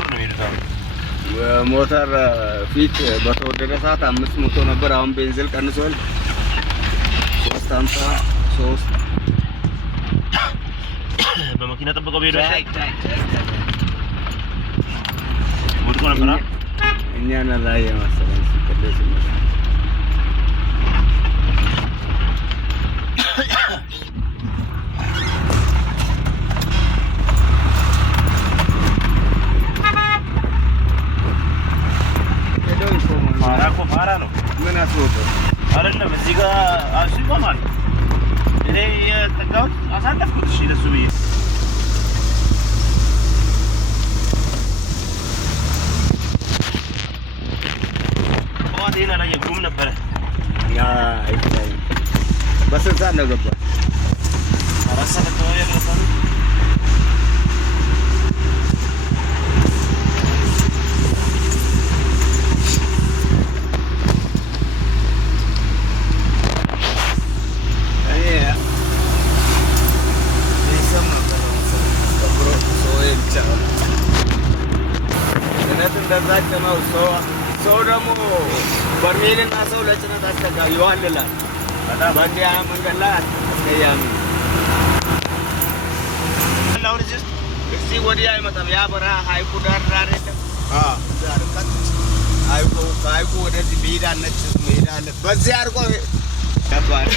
ብር ነው የሚሄዱት? ሞተር ፊት በተወደደ ሰዓት 500 ነበር። አሁን ቤንዚል ቀንሷል 353 በመኪና ጠብቀው ቢሄዱ ወድቆ ነበር። እኛን ላይ የማሰለኝ ሲቀደስ ነው ማራ ነው ምን አስወጣው አይደለም እዚህ ጋር አሽቆማል። እኔ የተጋውት አሳለፍኩት። እሺ ለሱ ብዬ ዴና ላይ የጉም ነበር ያ አይታይ በስንት ነው ገባ አራሳ ተቀበለ ያለው እንደዛቀመው ሰው ደግሞ በርሜልና ሰው ለጭነት አስተጋዩ ይዋልላል። በጣም ባንዲያ መንገድ ላይ አስቀያሚ አሁን እዚህ ወዲያ አይመጣም። ያ በረሃ ሀይቁ ዳር አይደለም? ዳር ቀጥ ሀይቁ ወደዚህ ሜዳ ነች ሜዳ አለ። በዚህ አድርጎ ያባል።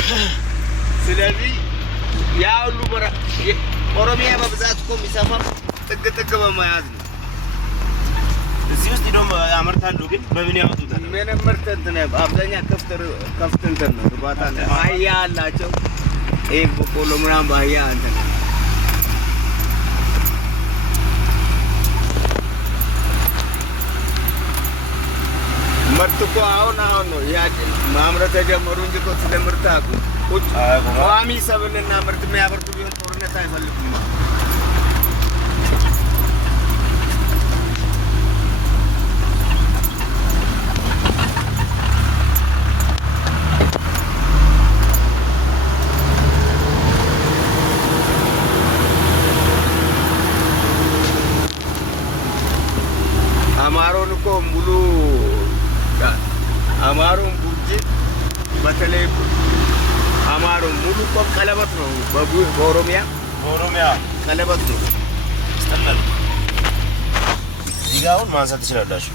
ስለዚህ ያ ሁሉ ኦሮሚያ በብዛት እኮ የሚሰፋው ጥግ በመያዝ ነው። እዚህ ውስጥ ሄዶም ያመርታሉ። ግን በምን ያወጡታል? ምንም ምርት እንትን አብዛኛ ከፍት እንትን ነው እርባታ ነው። አህያ አላቸው። ይሄ በቆሎ ምናምን በአህያ እንትን ምርት እኮ አሁን ነው ማምረት የጀመሩ እንጂ እኮ ስለ ምርት ቁጭ ቋሚ ሰብልና ምርት የሚያበርቱ ቢሆን ጦርነት አይፈልጉም። አማሮን እኮ ሙሉ አማሮን ቡርጂ በተለይ አማሮን ሙሉ እኮ ቀለበት ነው። በኦሮሚያ ቀለበት ነው። እዚህ ጋር አሁን ማንሳት ትችላላችሁ።